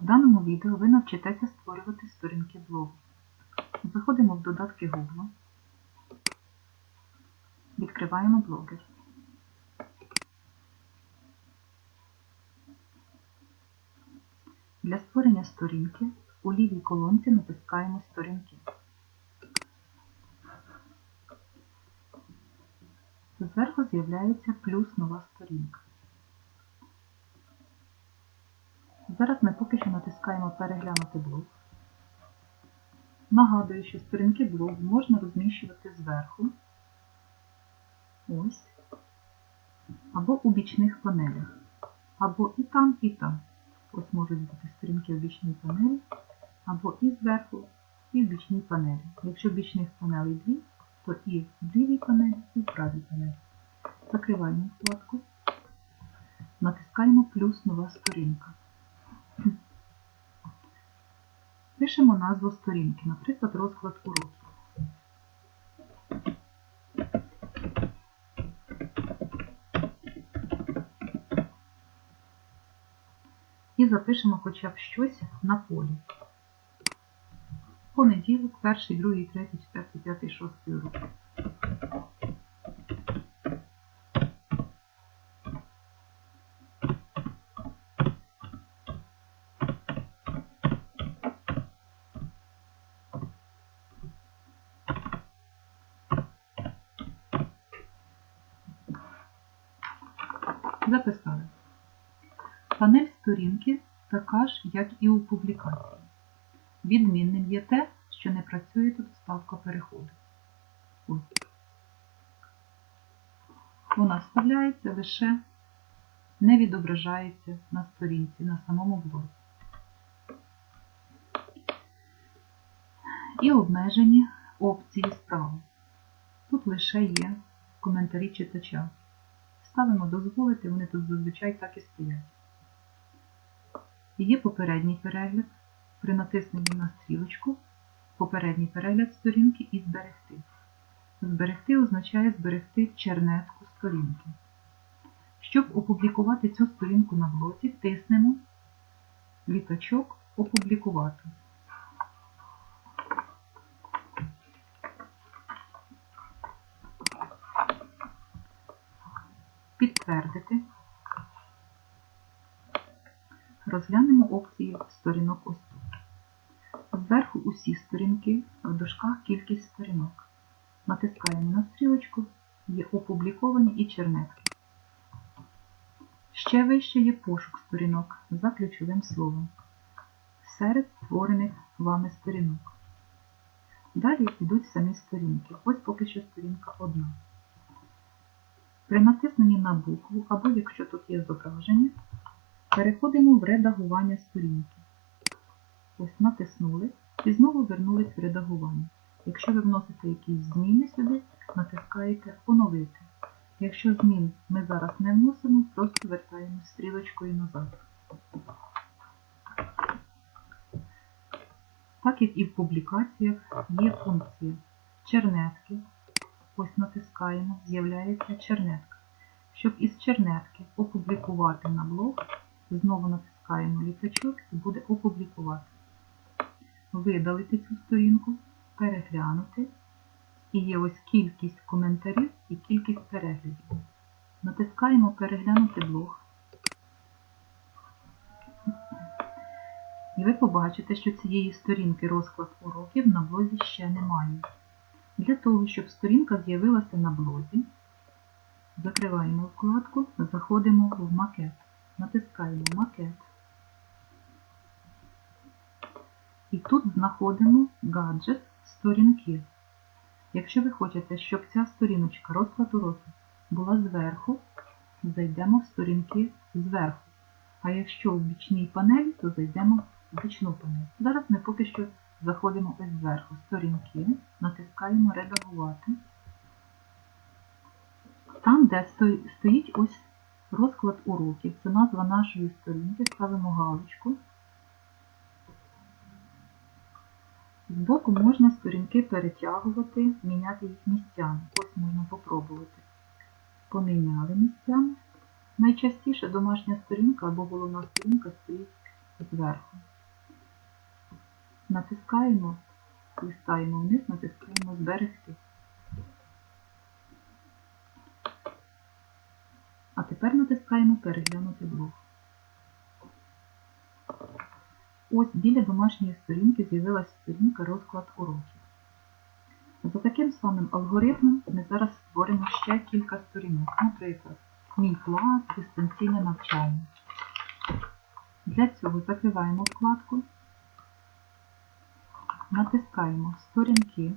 В даному відео ви навчитеся створювати сторінки блогу. Заходимо в додатки Google, відкриваємо блогер. Для створення сторінки у лівій колонці натискаємо сторінки. Зверху з'являється плюс нова сторінка. Зараз ми поки що натискаємо Переглянути блог. Нагадую, що сторінки блогу можна розміщувати зверху, ось, або у бічних панелях, або і там, і там. Ось можуть бути сторінки у бічній панелі, або і зверху, і в бічній панелі. Якщо бічних панелей дві, то і в лівій панелі, і в правій панелі. Закриваємо вкладку, натискаємо плюс нова сторінка. Пишемо назву сторінки, наприклад, розклад уроків. І запишемо хоча б щось на полі. Понеділок, перший, другий, третій, четвертий, п'ятий, шостий урок. Записали. Панель сторінки така ж, як і у публікації. Відмінним є те, що не працює тут вставка переходу. Вона вставляється лише не відображається на сторінці, на самому блозі. І обмежені опції справи. Тут лише є коментарі читача. Ставимо дозволити, вони тут зазвичай так і стоять. Є попередній перегляд. При натисненні на стрілочку попередній перегляд сторінки і зберегти. Зберегти означає зберегти чернетку сторінки. Щоб опублікувати цю сторінку на блоці, тиснемо літачок Опублікувати. Підтвердити. Розглянемо опції сторінок ось тут. Зверху усі сторінки, в дужках кількість сторінок. Натискаємо на стрілочку, є опубліковані і чернетки. Ще вище є пошук сторінок за ключовим словом. Серед створених вами сторінок. Далі йдуть самі сторінки. Ось поки що сторінка одна. При натисненні на букву, або якщо тут є зображення, переходимо в редагування сторінки. Ось натиснули і знову вернулись в редагування. Якщо ви вносите якісь зміни сюди, натискаєте Оновити. Якщо змін ми зараз не вносимо, просто вертаємо стрілочкою назад. Так як і в публікаціях є функція чернетки. Ось натискаємо, з'являється чернетка. Щоб із чернетки опублікувати на блог, знову натискаємо літачок і буде опублікувати. Видалити цю сторінку, переглянути. І є ось кількість коментарів і кількість переглядів. Натискаємо Переглянути блог. І ви побачите, що цієї сторінки розклад уроків на блозі ще немає. Для того, щоб сторінка з'явилася на блозі, закриваємо вкладку, заходимо в макет. Натискаємо макет. І тут знаходимо гаджет сторінки. Якщо ви хочете, щоб ця сторіночка розклад уроків була зверху, зайдемо в сторінки зверху. А якщо в бічній панелі, то зайдемо в бічну панель. Зараз ми поки що заходимо ось зверху сторінки, натискаємо Редагувати. Там, де стоїть ось розклад уроків, це назва нашої сторінки, ставимо галочку. Збоку можна сторінки перетягувати, міняти їх місцями. Ось можна попробувати. Поміняли місцями. Найчастіше домашня сторінка або головна сторінка стоїть зверху. Натискаємо, листаємо вниз, натискаємо зберегти. А тепер натискаємо переглянути блок. Ось біля домашньої сторінки з'явилася сторінка розклад уроків. За таким самим алгоритмом ми зараз створимо ще кілька сторінок. Наприклад, мій клас, дистанційне навчання. Для цього закриваємо вкладку, натискаємо сторінки,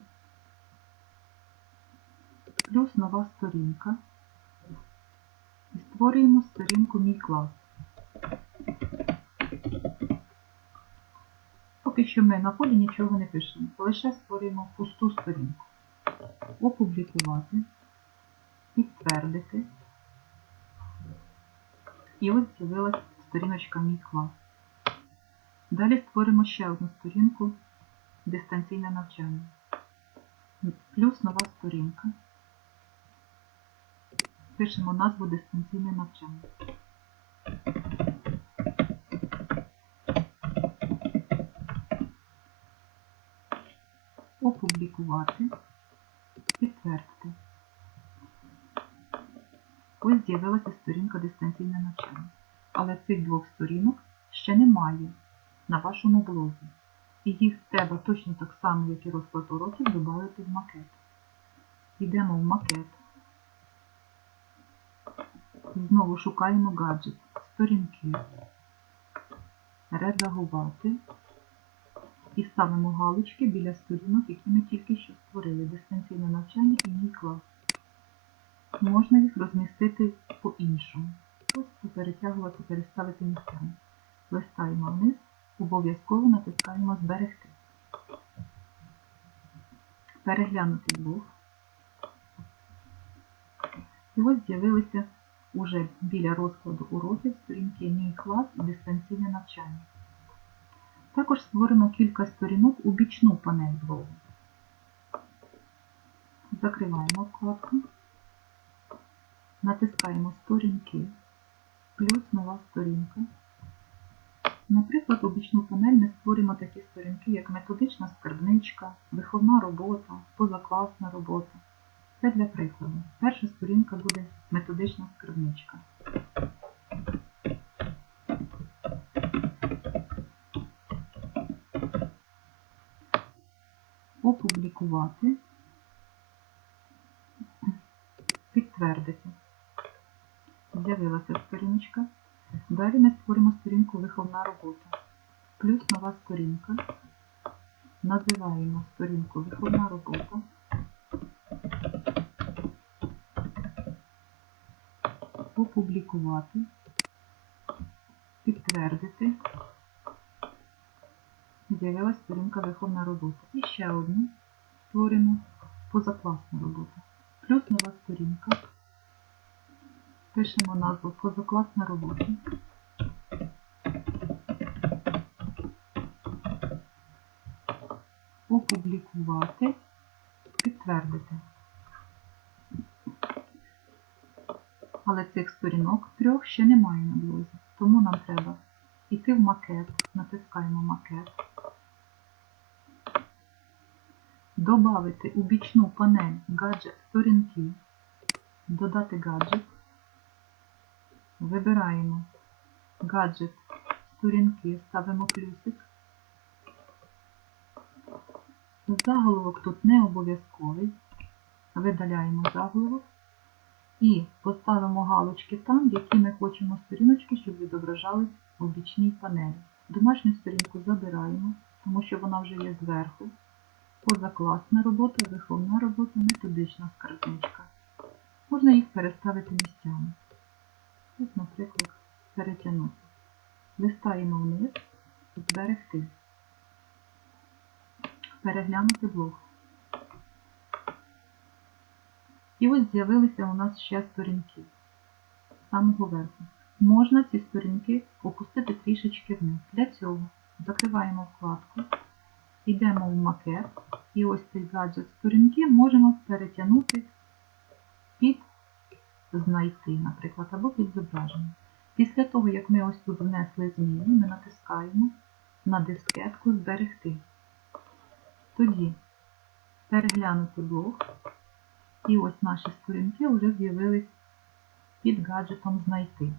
плюс нова сторінка і створюємо сторінку Мій клас. Поки що ми на полі нічого не пишемо, лише створюємо пусту сторінку. Опублікувати, підтвердити. І ось з'явилась сторіночка Мій клас. Далі створимо ще одну сторінку дистанційне навчання. Плюс нова сторінка. Пишемо назву дистанційне навчання. Опублікувати, підтвердити. Ось з'явилася сторінка дистанційне навчання. Але цих двох сторінок ще немає на вашому блозі. І їх треба точно так само, як і розклад уроків, додати в макет. Йдемо в макет. Знову шукаємо гаджет, сторінки, редагувати і ставимо галочки біля сторінок, які ми тільки що створили. Дистанційне навчання і мій клас. Можна їх розмістити по-іншому. Ось поперетягувати, переставити місцями. Листаємо вниз, обов'язково натискаємо Зберегти. Переглянути блок. І ось з'явилися уже біля розкладу уроків сторінки Мій клас і дистанційне навчання. Також створимо кілька сторінок у бічну панель блогу. Закриваємо вкладку, натискаємо сторінки, плюс нова сторінка. Наприклад, у бічну панель ми створимо такі сторінки, як методична скарбничка, виховна робота, позакласна робота. Це для прикладу. Перша сторінка буде Далі сторінку Виховна робота. Плюс нова сторінка. Називаємо сторінку Виховна робота. Опублікувати, підтвердити. З'явилася сторінка Виховна робота. І ще одну створимо позакласна робота. Плюс нова сторінка. Пишемо назву позакласна робота. Опублікувати, підтвердити. Але цих сторінок трьох ще немає на блозі, тому нам треба йти в макет, натискаємо макет, додати у бічну панель гаджет сторінки, додати гаджет, вибираємо гаджет сторінки, ставимо плюсик. Заголовок тут не обов'язковий, видаляємо заголовок. І поставимо галочки там, які ми хочемо сторіночки, щоб відображались у бічній панелі. Домашню сторінку забираємо, тому що вона вже є зверху. Позакласна робота, виховна робота, методична скарбничка. Можна їх переставити місцями. Ось, наприклад, перетягнути. Листаємо вниз, зберегти. Переглянути блок. І ось з'явилися у нас ще сторінки з самого верху. Можна ці сторінки опустити трішечки вниз. Для цього закриваємо вкладку, йдемо в макет, і ось цей гаджет сторінки можемо перетягнути під знайти, наприклад, або під зображення. Після того, як ми ось тут внесли зміни, ми натискаємо на дискетку Зберегти. Тоді переглянути блог. І ось наші сторінки вже з'явились під гаджетом знайти.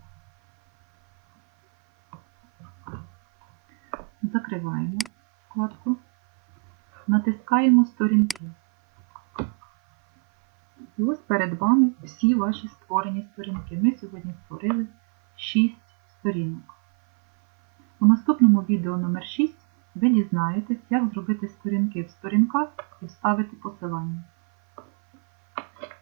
Закриваємо вкладку, натискаємо сторінки. І ось перед вами всі ваші створені сторінки. Ми сьогодні створили 6 сторінок. У наступному відео номер 6 ви дізнаєтесь, як зробити сторінки в сторінках і вставити посилання.